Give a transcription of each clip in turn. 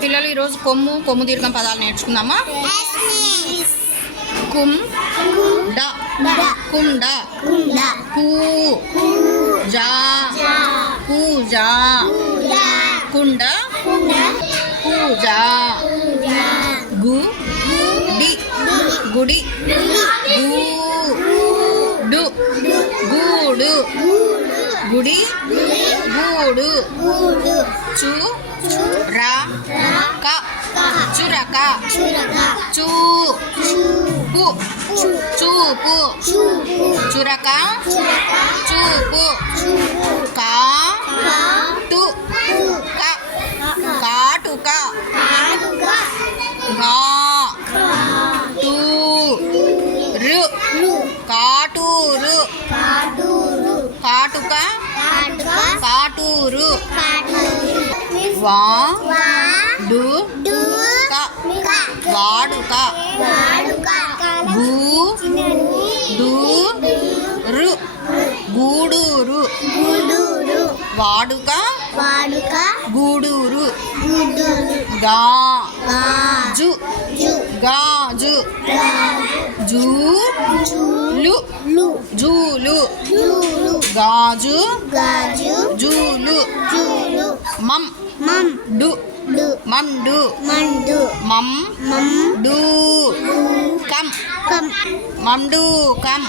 పిల్లలు ఈరోజు కొమ్ము దీర్ఘం పదాలు నేర్చుకుందామా? కుం డ కుండ కు జా పూజ కుండ పూజ గు డి గుడి గూడు గూడు గుడి గూడు చు రా క చురక చూపు చూపు చురక చూపు కాటుక కాటుక కాటూరు కాటూరు కాటుక కాటూరు వాడుక గూడూరు గూడూరు వాడుక గూడూరు గాజు గాజు జూలు జూలు గాజు జూలు మండు మండు మండూకం మండూకం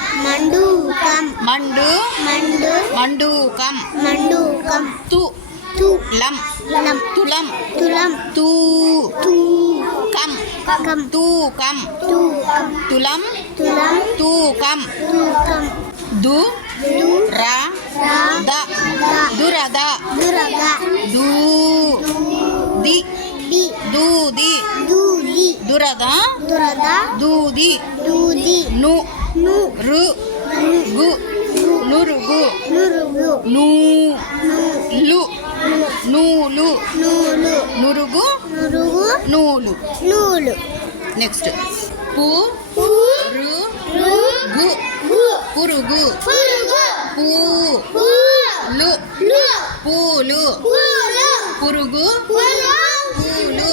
మండూకం తులం తూకం తూకం తులం తూకం దురద దూది దురద దూది నురుగు నూలు నురుగు నూలు నెక్స్ట్ పురుగు పూలు పురుగు పూలు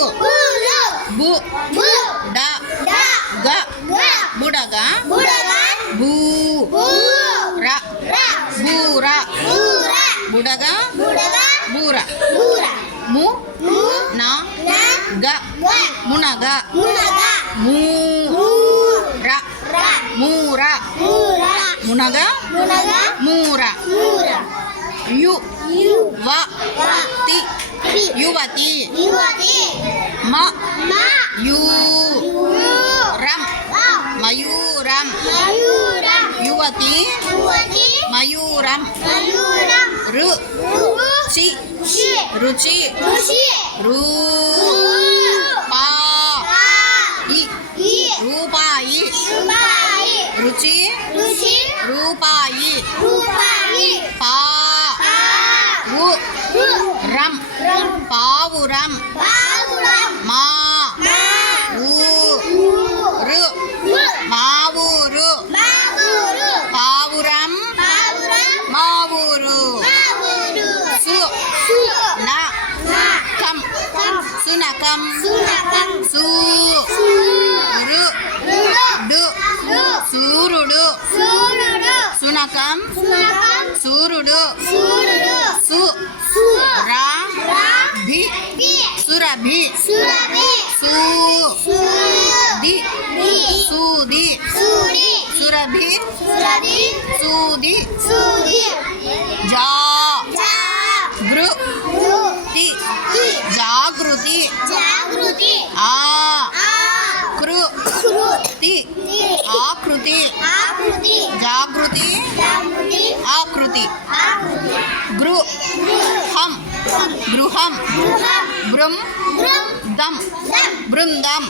బుడగ బూర బుడగ బూర మునగ మూర మునగ మూర యువతి మయూరం యువతి మయూరం రుచి రూపాయి రుచి రూపాయి పావురం మావూరు పావురం మావూరు సునకం సూర్యుడు సునకం సూర్యుడు సురభి సూది సురభి సూది జాగృతి ఆకృతి జాగృతి ఆకృతి గృహం బృందం